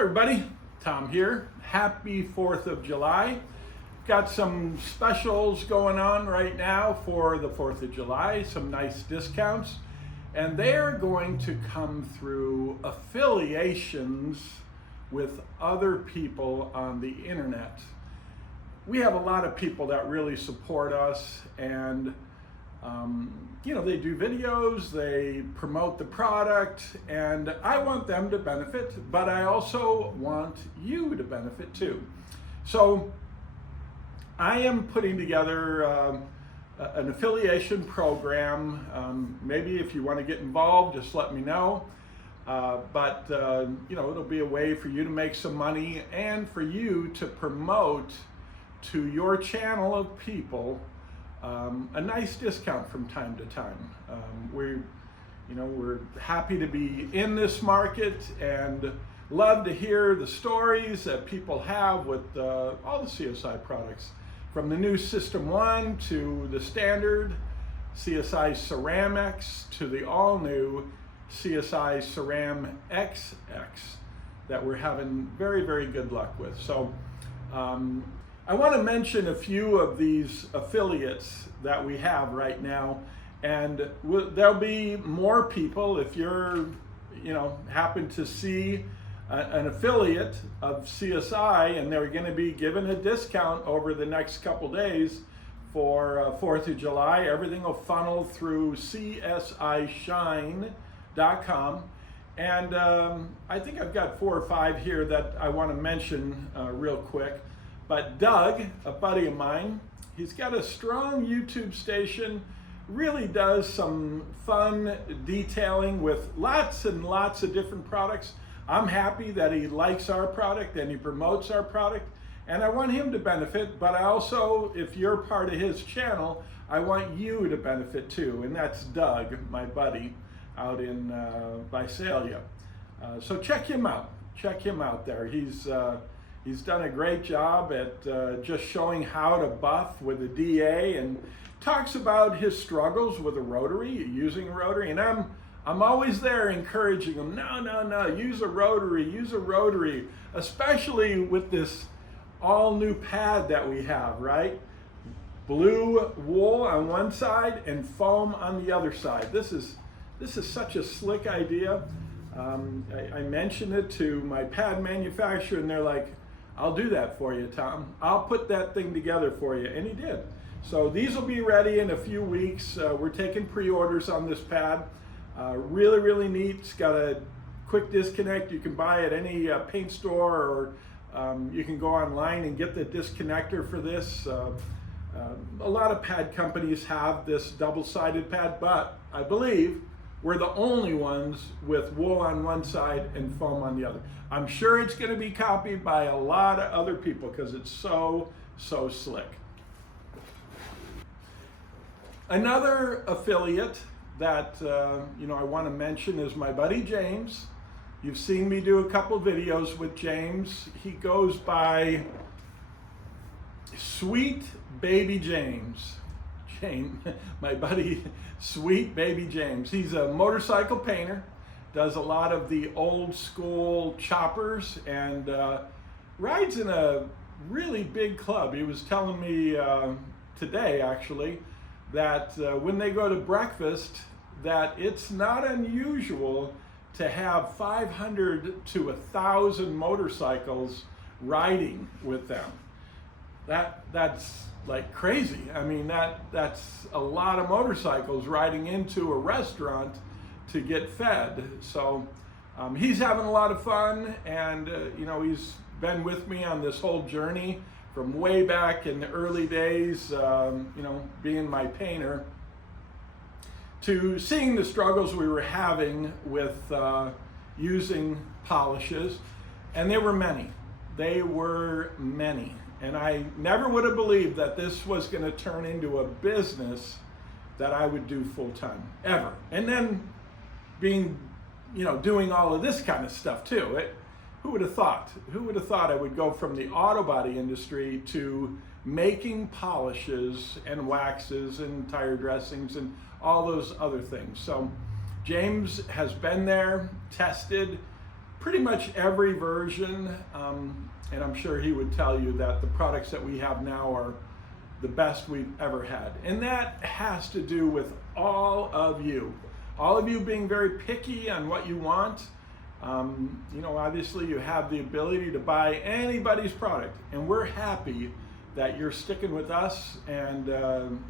Hi everybody, Tom here. Happy 4th of July. Got some specials going on right now for the 4th of July, some nice discounts, and they're going to come through affiliations with other people on the internet. We have a lot of people that really support us, and they do videos, they promote the product, and I want them to benefit, but I also want you to benefit too. So I am putting together an affiliation program. Maybe if you want to get involved, just let me know. It'll be a way for you to make some money and for you to promote to your channel of people a nice discount from time to time. We're happy to be in this market and love to hear the stories that people have with all the CSI products, from the new System 1 to the standard CSI Ceram-X to the all-new CSI Ceram-XX that we're having very, very good luck with. So I want to mention a few of these affiliates that we have right now, and there'll be more people if you're, happen to see an affiliate of CSI and they're going to be given a discount over the next couple days for 4th of July. Everything will funnel through CSI-shine.com. And I think I've got 4 or 5 here that I want to mention real quick. But Doug, a buddy of mine, he's got a strong YouTube station, really does some fun detailing with lots and lots of different products. I'm happy that he likes our product and he promotes our product, and I want him to benefit, but I also, if you're part of his channel, I want you to benefit too, and that's Doug, my buddy, out in Visalia. So check him out there. He's done a great job at just showing how to buff with a DA, and talks about his struggles with a rotary, using a rotary, and I'm always there encouraging him, no, use a rotary, especially with this all new pad that we have, right? Blue wool on one side and foam on the other side. This is such a slick idea. I mentioned it to my pad manufacturer and they're like, I'll do that for you, Tom. I'll put that thing together for you, and he did. So these will be ready in a few weeks. We're taking pre-orders on this pad. Really, really neat. It's got a quick disconnect. You can buy at any paint store, or you can go online and get the disconnector for this. A lot of pad companies have this double-sided pad, but I believe we're the only ones with wool on one side and foam on the other. I'm sure it's going to be copied by a lot of other people because it's so slick. Another affiliate that I want to mention is my buddy James. You've seen me do a couple videos with James. He goes by Sweet Baby James. My buddy Sweet Baby James. He's a motorcycle painter, does a lot of the old school choppers, and rides in a really big club. He was telling me today actually that when they go to breakfast, that it's not unusual to have 500 to 1,000 motorcycles riding with them. That's like crazy. I mean, that's a lot of motorcycles riding into a restaurant to get fed. So he's having a lot of fun, and he's been with me on this whole journey from way back in the early days, being my painter, to seeing the struggles we were having with using polishes, and there were many. And I never would have believed that this was going to turn into a business that I would do full time, ever. And then doing all of this kind of stuff too. Who would have thought? Who would have thought I would go from the auto body industry to making polishes and waxes and tire dressings and all those other things? So James has been there, tested, pretty much every version, and I'm sure he would tell you that the products that we have now are the best we've ever had. And that has to do with all of you being very picky on what you want. You know, obviously you have the ability to buy anybody's product, and we're happy that you're sticking with us and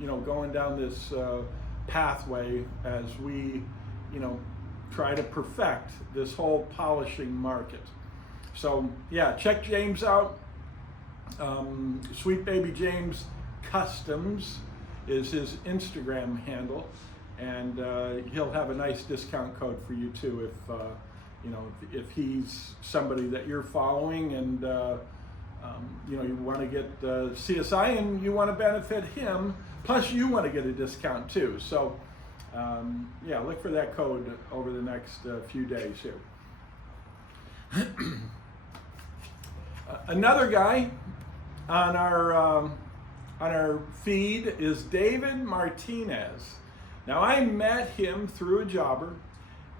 you know, going down this pathway as we, you know, try to perfect this whole polishing market. So yeah, check James out. Sweet Baby James Customs is his Instagram handle, and he'll have a nice discount code for you too if you know, if he's somebody that you're following and you know, you want to get CSI and you want to benefit him, plus you want to get a discount too. So yeah, look for that code over the next few days here. Another guy on our feed is David Martinez. Now, I met him through a jobber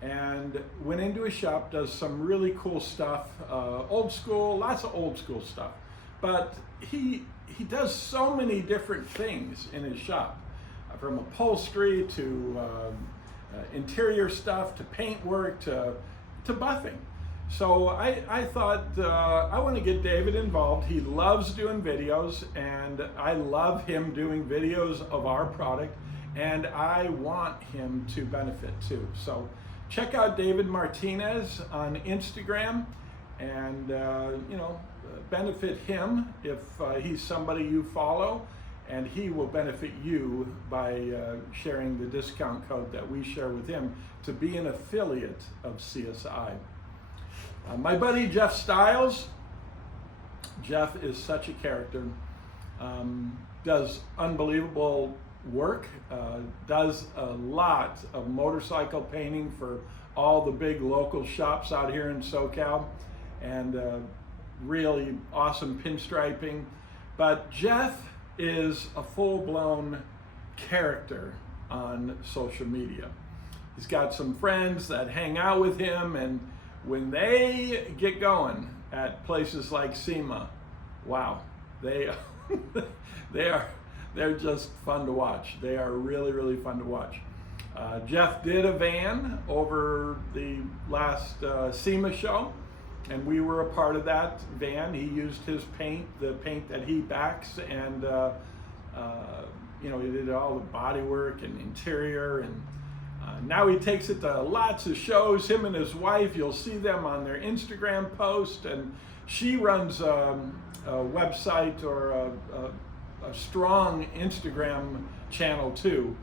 and went into his shop, does some really cool stuff, old school, lots of old school stuff. But he does so many different things in his shop, from upholstery to interior stuff to paint work to buffing. So I thought I want to get David involved. He loves doing videos, and I love him doing videos of our product, and I want him to benefit too. So check out David Martinez on Instagram, and you know, benefit him if he's somebody you follow, and he will benefit you by sharing the discount code that we share with him to be an affiliate of CSI. My buddy Jeff Stiles. Jeff is such a character, does unbelievable work, does a lot of motorcycle painting for all the big local shops out here in SoCal, and really awesome pinstriping. But Jeff is a full-blown character on social media. He's got some friends that hang out with him, and when they get going at places like SEMA, wow, they're just fun to watch. They are really, really fun to watch. Jeff did a van over the last SEMA show, and we were a part of that van. He used his paint, the paint that he backs, and you know, he did all the body work and interior, and now he takes it to lots of shows. Him and his wife, you'll see them on their Instagram post, and she runs a website or a strong Instagram channel too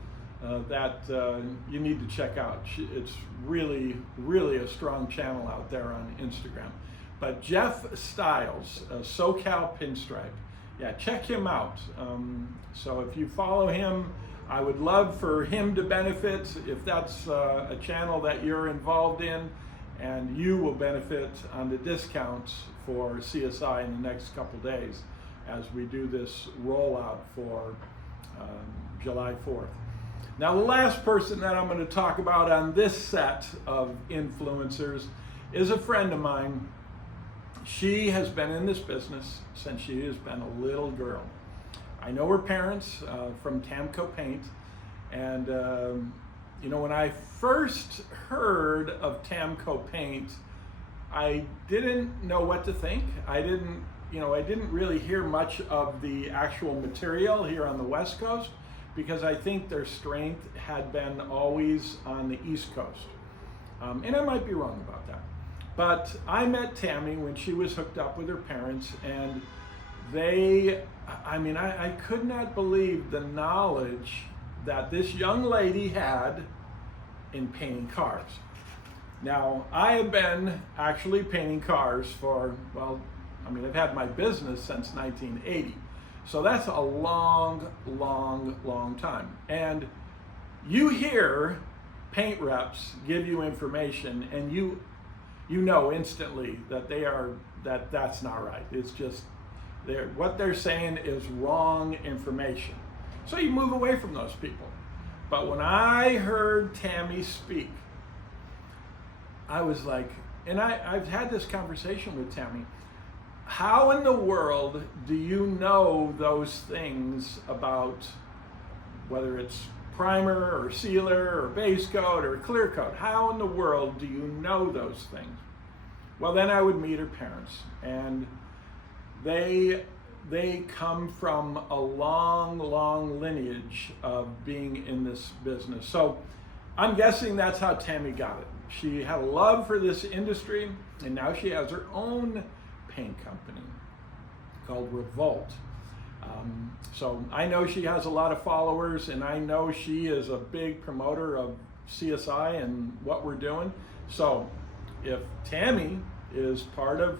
that you need to check out. It's really, really a strong channel out there on Instagram. But Jeff Stiles, SoCal Pinstripe, yeah, check him out. So if you follow him, I would love for him to benefit if that's a channel that you're involved in, and you will benefit on the discounts for CSI in the next couple days as we do this rollout for July 4th. Now, the last person that I'm going to talk about on this set of influencers is a friend of mine. She has been in this business since she has been a little girl. I know her parents from Revolt Paint, and you know, when I first heard of Revolt Paint, I didn't know what to think. I didn't really hear much of the actual material here on the West Coast, because I think their strength had been always on the East Coast. And I might be wrong about that. But I met Tammy when she was hooked up with her parents, and I could not believe the knowledge that this young lady had in painting cars. Now, I have been actually painting cars for, well, I've had my business since 1980. So that's a long, long, long time. And you hear paint reps give you information, and you know instantly that that's not right. It's just what they're saying is wrong information. So you move away from those people. But when I heard Tammy speak, I was like, and I've had this conversation with Tammy. How in the world do you know those things about whether it's primer or sealer or base coat or clear coat? How in the world do you know those things? Well, then I would meet her parents, and they come from a long lineage of being in this business. So I'm guessing that's how Tammy got it. She had a love for this industry, and now she has her own paint company called Revolt. So I know she has a lot of followers, and I know she is a big promoter of CSI and what we're doing. So if Tammy is part of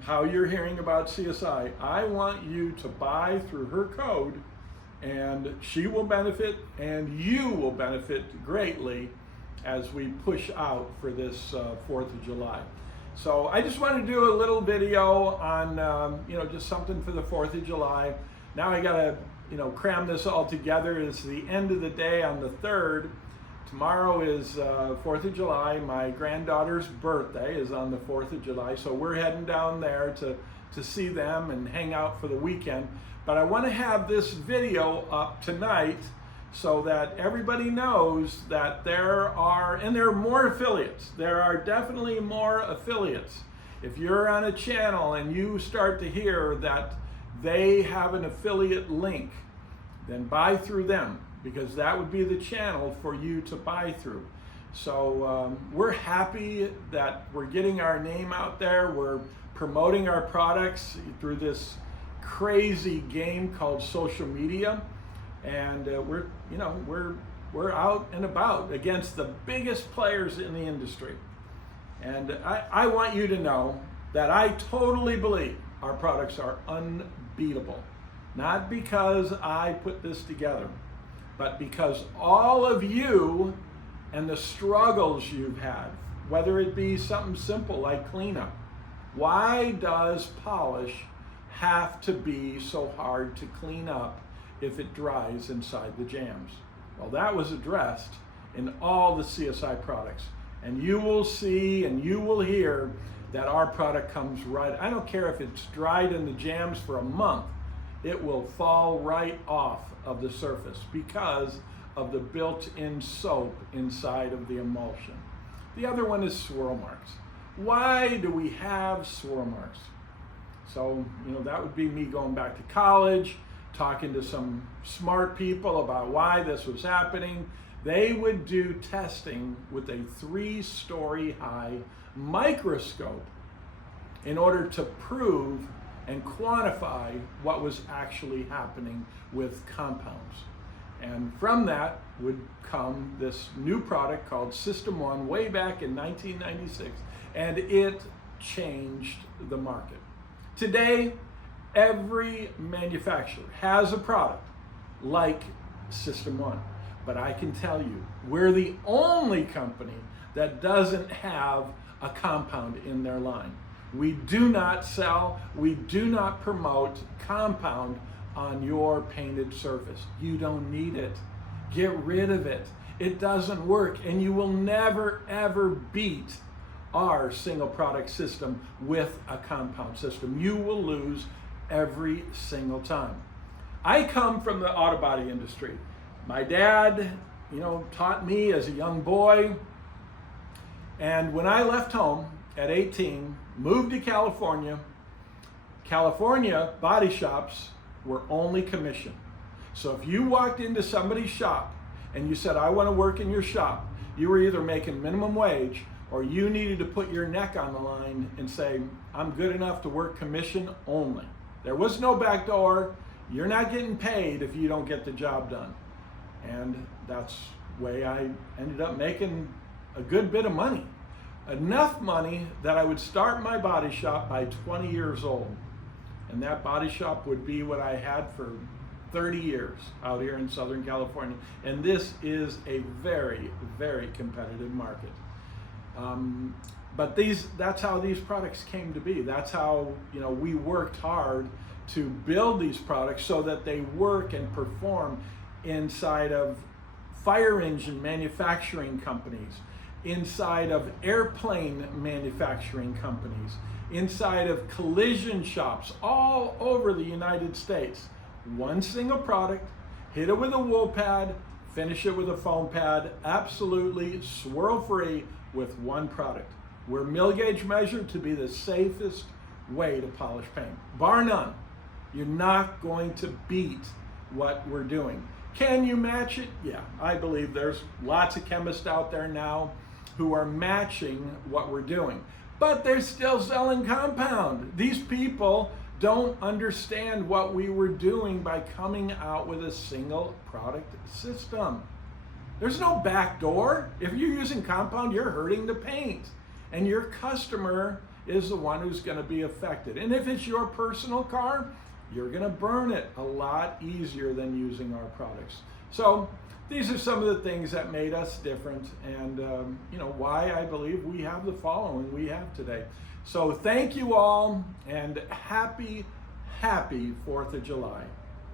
how you're hearing about CSI, I want you to buy through her code, and she will benefit and you will benefit greatly as we push out for this 4th of July. So I just want to do a little video on just something for the 4th of July. Now I gotta cram this all together. It's the end of the day on the 3rd. Tomorrow is 4th of July. My granddaughter's birthday is on the 4th of July, so we're heading down there to see them and hang out for the weekend. But I want to have this video up tonight so that everybody knows that there are more affiliates. There are definitely more affiliates. If you're on a channel and you start to hear that they have an affiliate link, then buy through them, because that would be the channel for you to buy through. So we're happy that we're getting our name out there. We're promoting our products through this crazy game called social media, and we're out and about against the biggest players in the industry. And I want you to know that I totally believe our products are unbeatable, not because I put this together, but because all of you and the struggles you've had, whether it be something simple like cleanup. Why does polish have to be so hard to clean up if it dries inside the jams? Well, that was addressed in all the CSI products. And you will see and you will hear that our product comes right. I don't care if it's dried in the jams for a month, it will fall right off of the surface because of the built-in soap inside of the emulsion. The other one is swirl marks. Why do we have swirl marks? So, that would be me going back to college, talking to some smart people about why this was happening. They would do testing with a 3-story high microscope in order to prove and quantify what was actually happening with compounds. And from that would come this new product called System 1 way back in 1996, and it changed the market. Today, every manufacturer has a product like System 1, but I can tell you, we're the only company that doesn't have a compound in their line. We do not sell, we do not promote compound on your painted surface. You don't need it. Get rid of it. It doesn't work, and you will never ever beat our single product system with a compound system. You will lose every single time. I come from the auto body industry. My dad, taught me as a young boy, and when I left home at 18, moved to California body shops were only commission. So if you walked into somebody's shop and you said, I want to work in your shop, you were either making minimum wage or you needed to put your neck on the line and say, I'm good enough to work commission only. There was no back door. You're not getting paid if you don't get the job done. And that's the way I ended up making a good bit of money. Enough money that I would start my body shop by 20 years old. And that body shop would be what I had for 30 years out here in Southern California. And this is a very, very competitive market. But that's how these products came to be. That's how we worked hard to build these products so that they work and perform inside of fire engine manufacturing companies inside of airplane manufacturing companies, inside of collision shops all over the United States. One single product, hit it with a wool pad, finish it with a foam pad, absolutely swirl-free with one product. We're mill gauge measured to be the safest way to polish paint, bar none. You're not going to beat what we're doing. Can you match it? Yeah, I believe there's lots of chemists out there now who are matching what we're doing, but they're still selling compound. These people don't understand what we were doing by coming out with a single product system. There's no back door. If you're using compound, you're hurting the paint, and your customer is the one who's going to be affected. And if it's your personal car, you're going to burn it a lot easier than using our products. So these are some of the things that made us different, and why I believe we have the following we have today. So thank you all, and happy 4th of July.